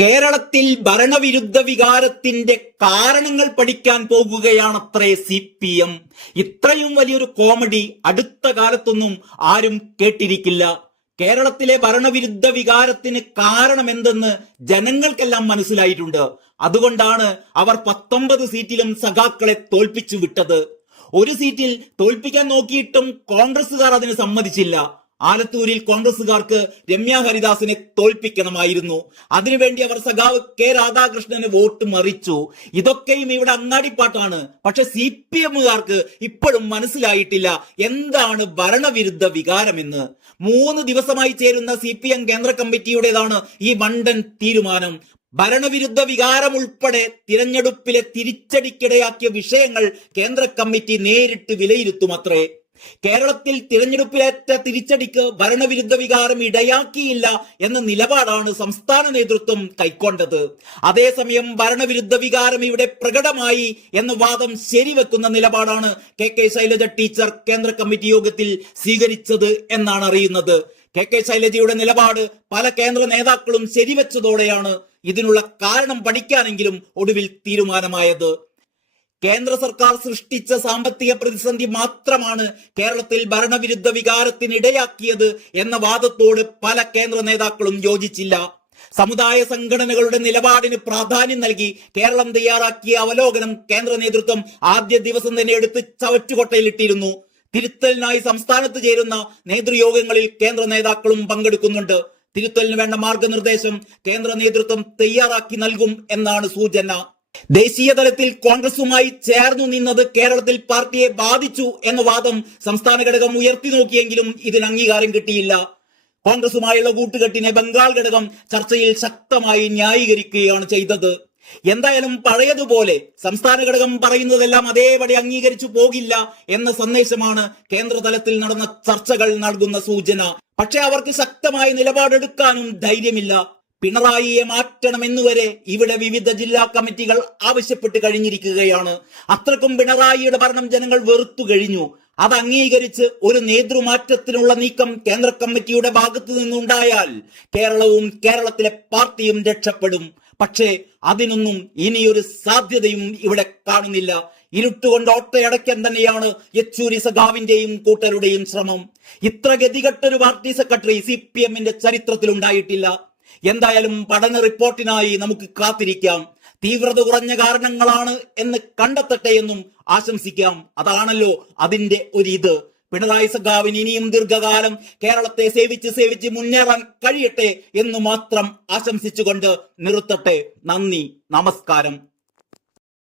കേരളത്തിൽ ഭരണവിരുദ്ധ വികാരത്തിന്റെ കാരണങ്ങൾ പഠിക്കാൻ പോകുകയാണത്രേ CPM. ഇത്രയും വലിയൊരു കോമഡി അടുത്ത കാലത്തൊന്നും ആരും കേട്ടിരിക്കില്ല. കേരളത്തിലെ ഭരണവിരുദ്ധ വികാരത്തിന് കാരണം എന്തെന്ന് ജനങ്ങൾക്കെല്ലാം മനസ്സിലായിട്ടുണ്ട്. അതുകൊണ്ടാണ് അവർ 19 സീറ്റിലും സഖാക്കളെ തോൽപ്പിച്ചു വിട്ടത്. ഒരു സീറ്റിൽ തോൽപ്പിക്കാൻ നോക്കിയിട്ടും കോൺഗ്രസുകാർ അതിന് സമ്മതിച്ചില്ല. ആലത്തൂരിൽ കോൺഗ്രസുകാർക്ക് രമ്യ ഹരിദാസിനെ തോൽപ്പിക്കണമായിരുന്നു. അതിനുവേണ്ടി അവർ സഖാവ് കെ രാധാകൃഷ്ണന് വോട്ട് മറിച്ചു. ഇതൊക്കെയും ഇവിടെ അങ്ങാടിപ്പാട്ടാണ്. പക്ഷെ CPMകാർക്ക് ഇപ്പോഴും മനസ്സിലായിട്ടില്ല എന്താണ് ഭരണവിരുദ്ധ വികാരമെന്ന്. 3 ദിവസമായി ചേരുന്ന CPM കേന്ദ്ര കമ്മിറ്റിയുടേതാണ് ഈ വണ്ടൻ തീരുമാനം. ഭരണവിരുദ്ധ വികാരം ഉൾപ്പെടെ തിരഞ്ഞെടുപ്പിലെ തിരിച്ചടിക്കിടയാക്കിയ വിഷയങ്ങൾ കേന്ദ്ര കമ്മിറ്റി നേരിട്ട് വിലയിരുത്തുമത്രേ. കേരളത്തിൽ തിരഞ്ഞെടുപ്പിലേറ്റ തിരിച്ചടിക്ക് ഭരണവിരുദ്ധ വികാരം ഇടയാക്കിയില്ല എന്ന നിലപാടാണ് സംസ്ഥാന നേതൃത്വം കൈക്കൊണ്ടത്. അതേസമയം ഭരണവിരുദ്ധ വികാരം ഇവിടെ പ്രകടമായി എന്ന വാദം ശരിവെക്കുന്ന നിലപാടാണ് KK ശൈലജ ടീച്ചർ കേന്ദ്ര കമ്മിറ്റി യോഗത്തിൽ സ്വീകരിച്ചത് എന്നാണ് അറിയുന്നത്. KK ശൈലജയുടെ നിലപാട് പല കേന്ദ്ര നേതാക്കളും ശരിവെച്ചതോടെയാണ് ഇതിനുള്ള കാരണം പഠിക്കാനെങ്കിലും ഒടുവിൽ തീരുമാനമായത്. കേന്ദ്ര സർക്കാർ സൃഷ്ടിച്ച സാമ്പത്തിക പ്രതിസന്ധി മാത്രമാണ് കേരളത്തിൽ ഭരണവിരുദ്ധ വികാരത്തിന് ഇടയാക്കിയത് എന്ന വാദത്തോട് പല കേന്ദ്ര നേതാക്കളും യോജിച്ചില്ല. സമുദായ സംഘടനകളുടെ നിലപാടിന് പ്രാധാന്യം നൽകി കേരളം തയ്യാറാക്കിയ അവലോകനം കേന്ദ്ര നേതൃത്വം ആദ്യ ദിവസം തന്നെ എടുത്ത് ചവറ്റുകൊട്ടയിലിട്ടിരുന്നു. തിരുത്തലിനായി സംസ്ഥാനത്ത് ചേരുന്ന നേതൃയോഗങ്ങളിൽ കേന്ദ്ര നേതാക്കളും പങ്കെടുക്കുന്നുണ്ട്. തിരുത്തലിന് വേണ്ട മാർഗനിർദ്ദേശം കേന്ദ്ര നേതൃത്വം തയ്യാറാക്കി നൽകും എന്നാണ് സൂചന. ദേശീയ തലത്തിൽ കോൺഗ്രസുമായി ചേർന്നു നിന്നത് കേരളത്തിൽ പാർട്ടിയെ ബാധിച്ചു എന്ന വാദം സംസ്ഥാന ഘടകം ഉയർത്തി നോക്കിയെങ്കിലും ഇതിന് അംഗീകാരം കിട്ടിയില്ല. കോൺഗ്രസുമായുള്ള കൂട്ടുകെട്ടിനെ ബംഗാൾ ഘടകം ചർച്ചയിൽ ശക്തമായി ന്യായീകരിക്കുകയാണ് ചെയ്തത്. എന്തായാലും പഴയതുപോലെ സംസ്ഥാന ഘടകം പറയുന്നതെല്ലാം അതേപടി അംഗീകരിച്ചു പോകില്ല എന്ന സന്ദേശമാണ് കേന്ദ്ര തലത്തിൽ നടന്ന ചർച്ചകൾ നൽകുന്ന സൂചന. പക്ഷെ അവർക്ക് ശക്തമായ നിലപാടെടുക്കാനും ധൈര്യമില്ല. പിണറായിയെ മാറ്റണമെന്നുവരെ ഇവിടെ വിവിധ ജില്ലാ കമ്മിറ്റികൾ ആവശ്യപ്പെട്ട് കഴിഞ്ഞിരിക്കുകയാണ്. അത്രക്കും പിണറായിയുടെ ഭരണം ജനങ്ങൾ വെറുത്തു കഴിഞ്ഞു. അത് അംഗീകരിച്ച് ഒരു നേതൃമാറ്റത്തിനുള്ള നീക്കം കേന്ദ്ര കമ്മിറ്റിയുടെ ഭാഗത്തു നിന്നുണ്ടായാൽ കേരളവും കേരളത്തിലെ പാർട്ടിയും രക്ഷപ്പെടും. പക്ഷേ അതിനൊന്നും ഇനിയൊരു സാധ്യതയും ഇവിടെ കാണുന്നില്ല. ഇരുട്ടുകൊണ്ട് ഓട്ടയടയ്ക്കാൻ തന്നെയാണ് യെച്ചൂരി സഖാവിന്റെയും കൂട്ടരുടെയും ശ്രമം. ഇത്ര ഗതികെട്ടൊരു പാർട്ടി സെക്രട്ടറി CPMന്റെ ചരിത്രത്തിൽ ഉണ്ടായിട്ടില്ല. എന്തായാലും പഠന റിപ്പോർട്ടിനായി നമുക്ക് കാത്തിരിക്കാം. തീവ്രത കുറഞ്ഞ കാരണങ്ങളാണ് എന്ന് കണ്ടെത്തട്ടെ എന്നും ആശംസിക്കാം. അതാണല്ലോ അതിന്റെ ഒരിത്. പിണറായി സഖാവിന് ഇനിയും ദീർഘകാലം കേരളത്തെ സേവിച്ച് മുന്നേറാൻ കഴിയട്ടെ എന്ന് മാത്രം ആശംസിച്ചുകൊണ്ട് നിർത്തട്ടെ. നന്ദി, നമസ്കാരം.